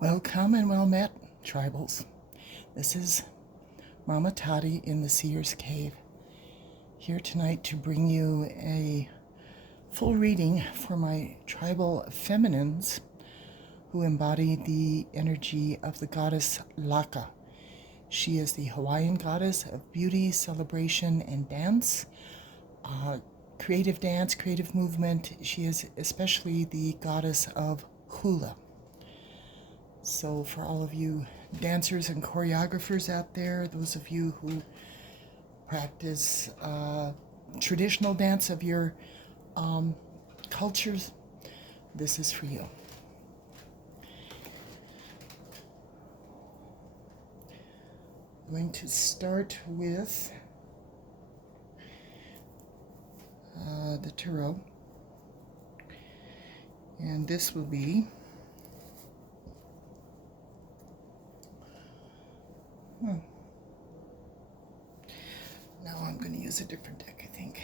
Welcome and well met, tribals. This is Mama Tati in the Seer's Cave, here tonight to bring you a full reading for my tribal feminines who embody the energy of the Goddess Laka. She is the Hawaiian goddess of beauty, celebration, and dance. Creative dance, creative movement. She is especially the goddess of hula. So for all of you dancers and choreographers out there, those of you who practice traditional dance of your cultures, this is for you. I'm going to start with the tarot, and this will be now I'm going to use a different deck, I think.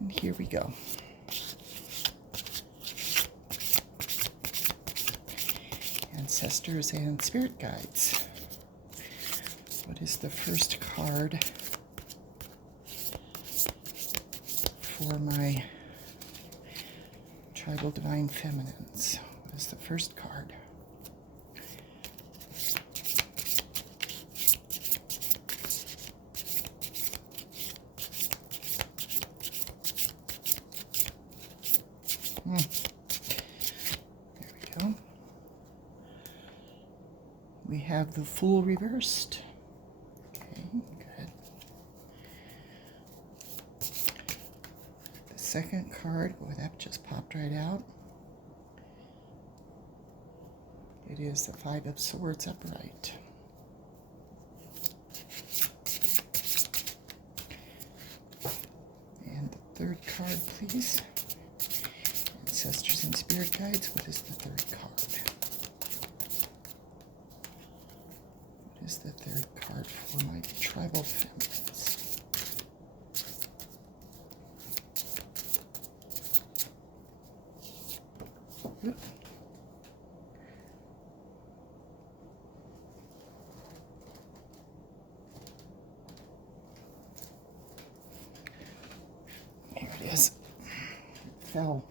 And here we go. Ancestors and spirit guides. What is the first card for my tribal divine feminines? What is the first card? There we go. We have the Fool reversed. Okay, good. The second card, boy, that just popped right out. It is the Five of Swords upright. And the third card, please. Ancestors and spirit guides, what is the third card? What is the third card for my tribal feminines? Oop. Here it is. It fell.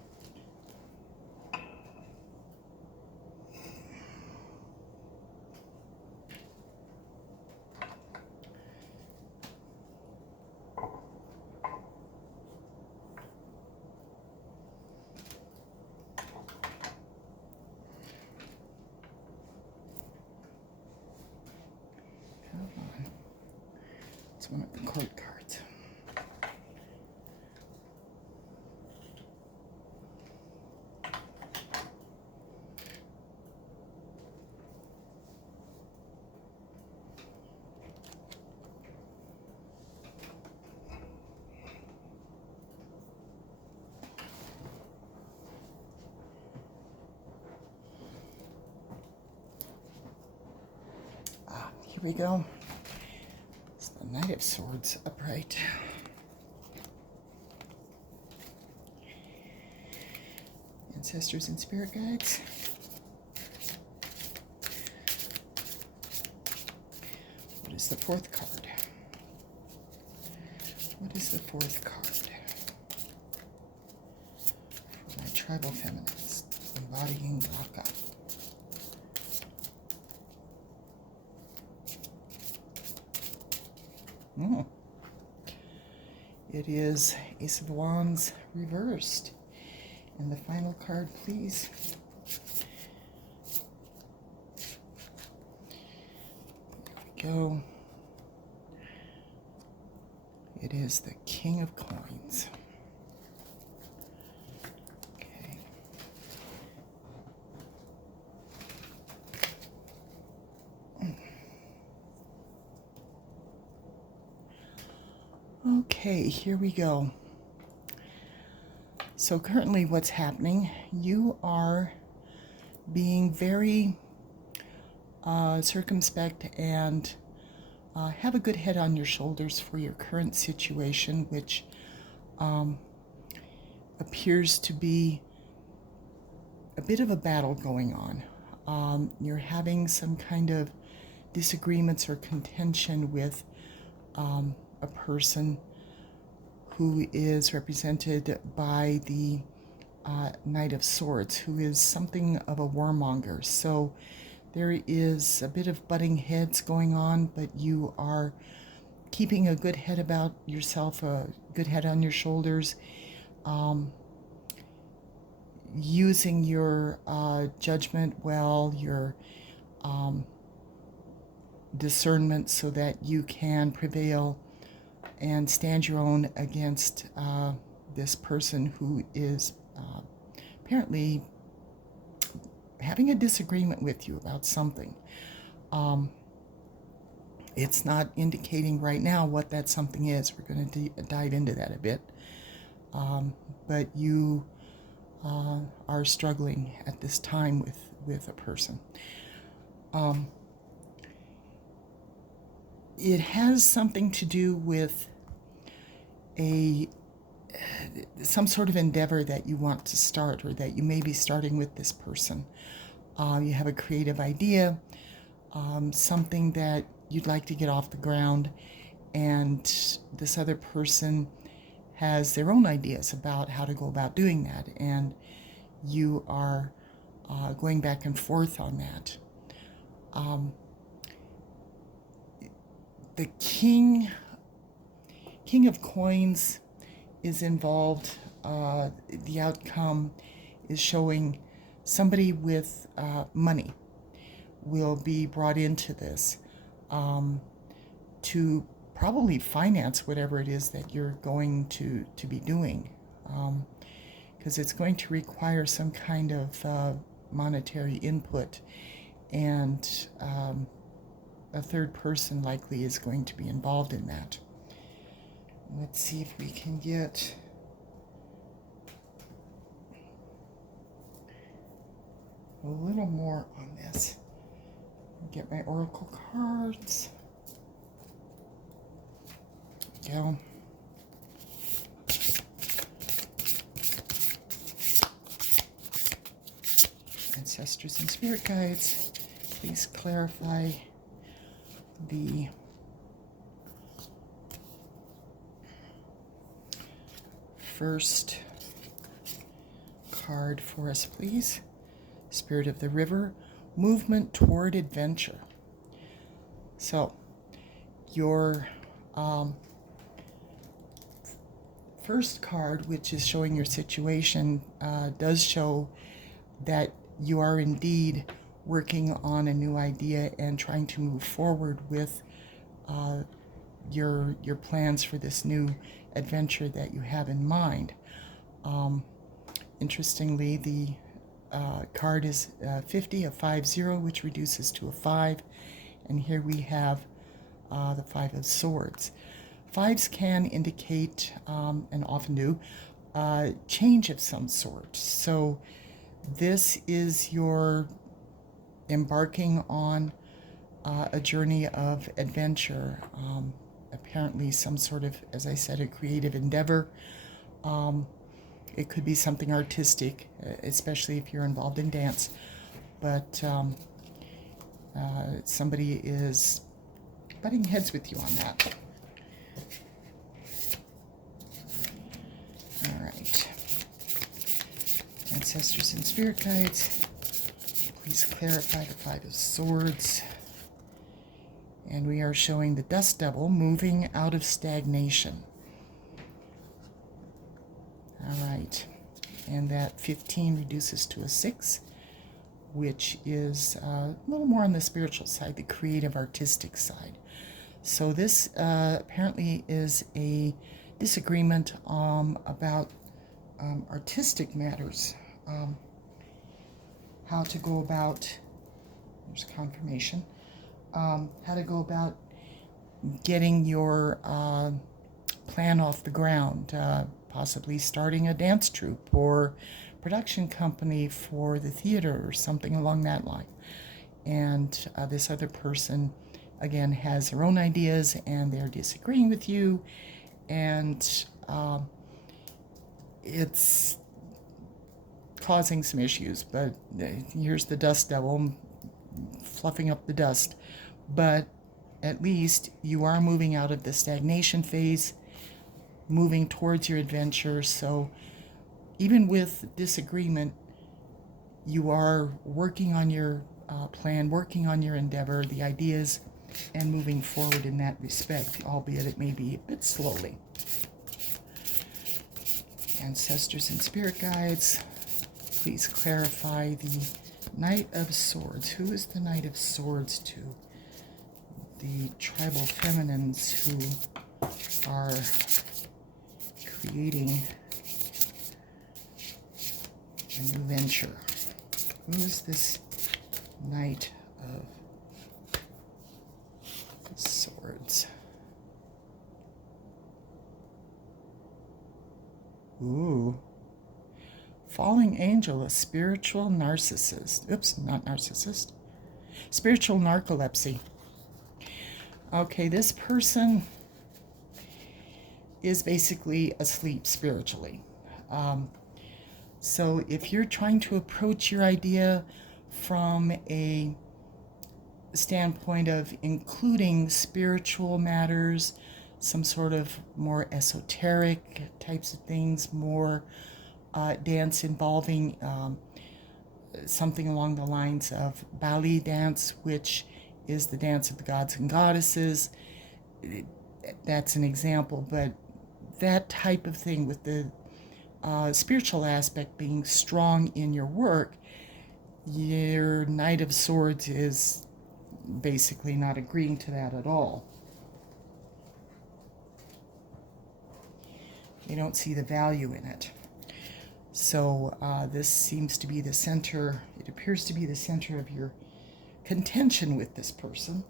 It's one of the court cards. Here we go. It's the Knight of Swords upright. Ancestors and spirit guides. What is the fourth card? What is the fourth card for my tribal feminines embodying Laka? It is Ace of Wands reversed. And the final card, please. There we go. It is the King of Coins. Okay. Okay, here we go. So currently what's happening, you are being very circumspect and have a good head on your shoulders for your current situation, which appears to be a bit of a battle going on. You're having some kind of disagreements or contention with a person who is represented by the Knight of Swords, who is something of a warmonger. So there is a bit of butting heads going on, but you are keeping a good head about yourself, a good head on your shoulders, using your judgment well, your discernment, so that you can prevail and stand your own against this person who is apparently having a disagreement with you about something. It's not indicating right now what that something is. We're going to dive into that a bit. But you are struggling at this time with a person. It has something to do with some sort of endeavor that you want to start, or that you may be starting with this person. You have a creative idea, something that you'd like to get off the ground, and this other person has their own ideas about how to go about doing that, and you are going back and forth on that. The King of Coins is involved. The outcome is showing somebody with money will be brought into this to probably finance whatever it is that you're going to be doing, because it's going to require some kind of monetary input, and a third person likely is going to be involved in that. Let's see if we can get a little more on this. Get my oracle cards. There we go. Ancestors and spirit guides, please clarify the first card for us, please. Spirit of the River, movement toward adventure. So your first card, which is showing your situation, does show that you are indeed working on a new idea and trying to move forward with your plans for this new adventure that you have in mind. Interestingly, the card is 50, a 5-0, which reduces to a 5, and here we have the 5 of Swords. 5s can indicate, and often do, change of some sort. So this is your embarking on a journey of adventure, apparently some sort of, as I said, a creative endeavor. It could be something artistic, especially if you're involved in dance, but somebody is butting heads with you on that. All right. Ancestors and spirit guides, please clarify the 5 of Swords. And we are showing the Dust Devil moving out of stagnation. All right. And that 15 reduces to a 6, which is a little more on the spiritual side, the creative, artistic side. So this apparently is a disagreement about artistic matters. How to go about, there's confirmation, how to go about getting your plan off the ground, possibly starting a dance troupe or production company for the theater or something along that line. And this other person, again, has their own ideas and they're disagreeing with you, and it's causing some issues. But here's the dust devil fluffing up the dust. But at least you are moving out of the stagnation phase, moving towards your adventure. So even with disagreement, you are working on your plan, working on your endeavor, the ideas, and moving forward in that respect, albeit it may be a bit slowly. Ancestors and spirit guides, please clarify the Knight of Swords. Who is the Knight of Swords to the tribal feminines who are creating a new venture? Who is this Knight of Swords? Ooh. Falling angel, a spiritual narcissist. Oops, not narcissist. Spiritual narcolepsy. Okay, this person is basically asleep spiritually. So if you're trying to approach your idea from a standpoint of including spiritual matters, some sort of more esoteric types of things, more dance involving something along the lines of Bali dance, which is the dance of the gods and goddesses. That's an example, but that type of thing with the spiritual aspect being strong in your work, your Knight of Swords is basically not agreeing to that at all. They don't see the value in it. So this seems to be the center, it appears to be the center of your contention with this person.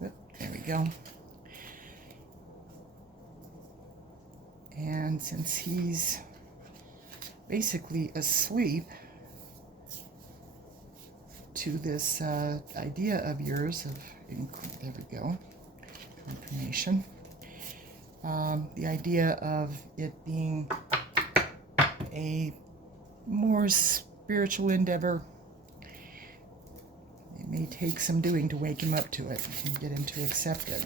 There we go. And since he's basically asleep to this idea of yours of, there we go, confirmation. The idea of it being a more spiritual endeavor, it may take some doing to wake him up to it and get him to accept it.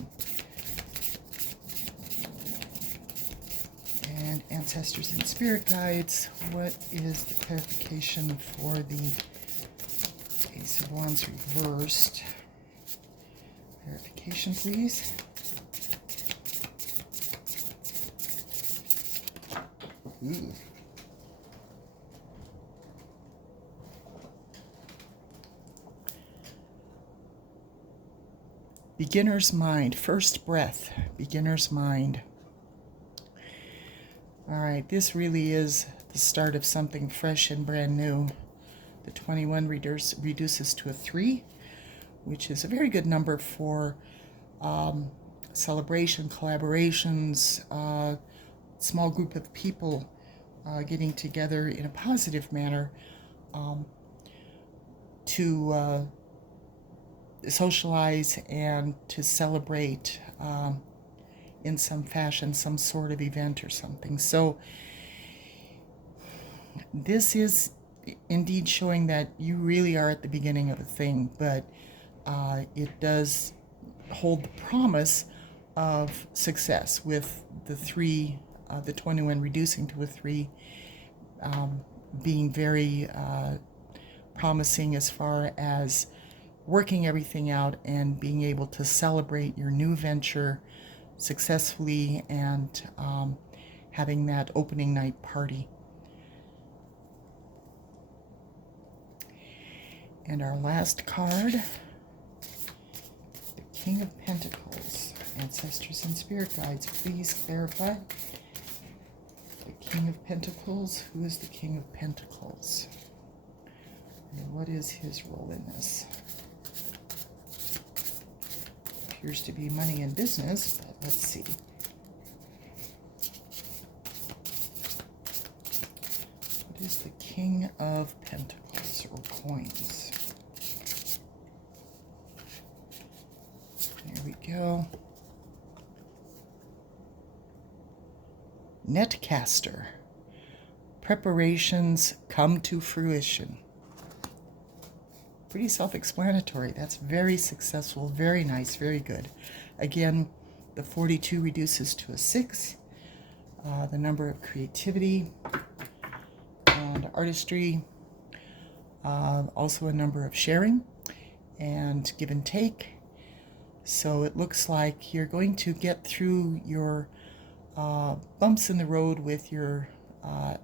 And ancestors and spirit guides, what is the clarification for the Ace of Wands reversed? Clarification, please. Ooh. Beginner's mind, first breath, beginner's mind. All right, this really is the start of something fresh and brand new. The 21 reduces to a 3, which is a very good number for celebration, collaborations, small group of people getting together in a positive manner to socialize and to celebrate in some fashion, some sort of event or something. So this is indeed showing that you really are at the beginning of a thing, but it does hold the promise of success with the 3, the 21 reducing to a 3, being very promising as far as working everything out and being able to celebrate your new venture successfully and having that opening night party. And our last card, the King of Pentacles. Ancestors and spirit guides, please clarify. The King of Pentacles, who is the King of Pentacles? And what is his role in this? appears to be money and business, but let's see. What is the King of Pentacles or coins? There we go. Netcaster. Preparations come to fruition. Pretty self-explanatory. That's very successful, very nice, very good. Again, the 42 reduces to a 6. The number of creativity and artistry. Also a number of sharing and give and take. So it looks like you're going to get through your bumps in the road with your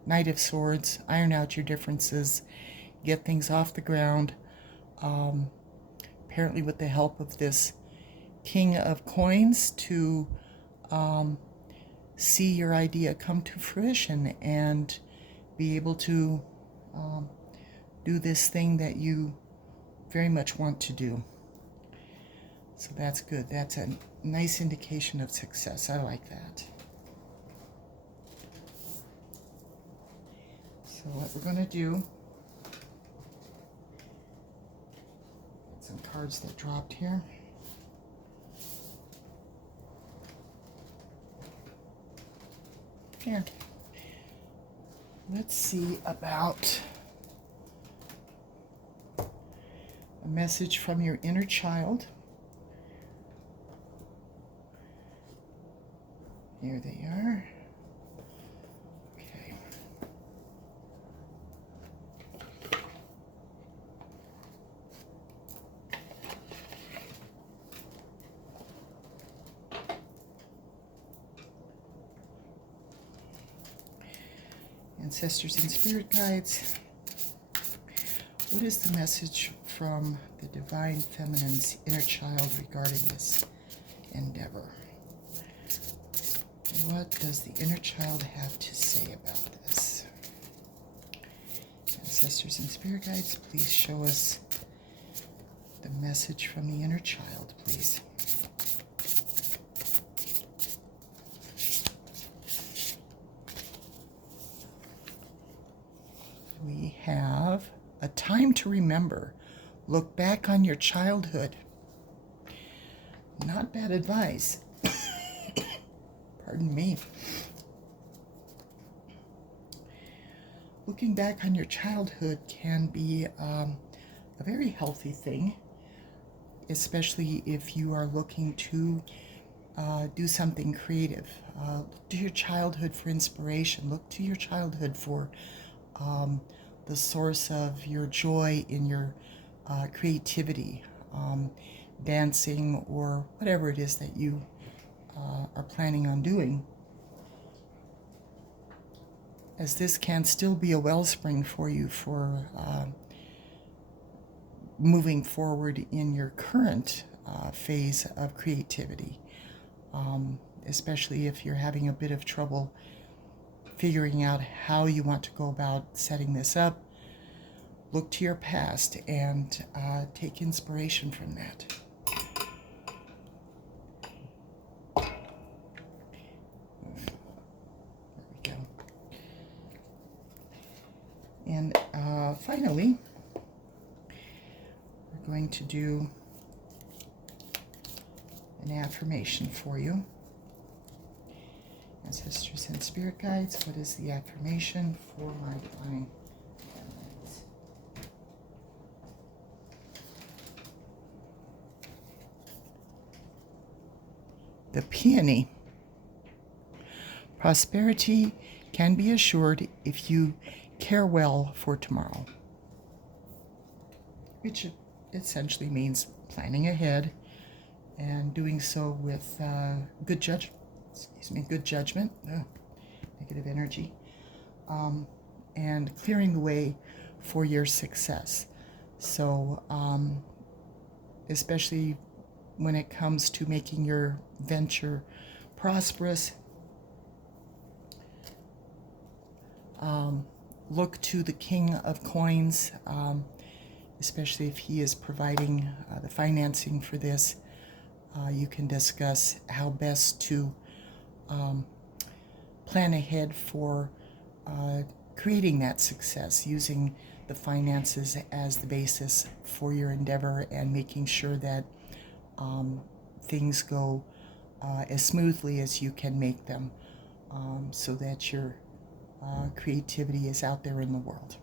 Knight of Swords, iron out your differences, get things off the ground. Apparently with the help of this King of Coins to see your idea come to fruition and be able to do this thing that you very much want to do. So that's good. That's a nice indication of success. I like that. So what we're going to do, get some cards that dropped here. Here. Let's see about a message from your inner child. Here they are. Okay. Ancestors and spirit guides. What is the message from the Divine Feminine's inner child regarding this endeavor? What does the inner child have to say about this? Ancestors and spirit guides, please show us the message from the inner child, please. We have a time to remember. Look back on your childhood. Not bad advice. Pardon me. Looking back on your childhood can be a very healthy thing, especially if you are looking to do something creative. Look to your childhood for inspiration. Look to your childhood for the source of your joy in your creativity, dancing, or whatever it is that you are planning on doing, as this can still be a wellspring for you for moving forward in your current phase of creativity, especially if you're having a bit of trouble figuring out how you want to go about setting this up. Look to your past and take inspiration from that. And finally, we're going to do an affirmation for you. Ancestors and spirit guides, what is the affirmation for my divine feminines? The peony. Prosperity can be assured if you care well for tomorrow, which essentially means planning ahead and doing so with good judgment, negative energy, and clearing the way for your success. So especially when it comes to making your venture prosperous, look to the King of Coins, especially if he is providing the financing for this. You can discuss how best to plan ahead for creating that success, using the finances as the basis for your endeavor and making sure that things go as smoothly as you can make them, so that your creativity is out there in the world.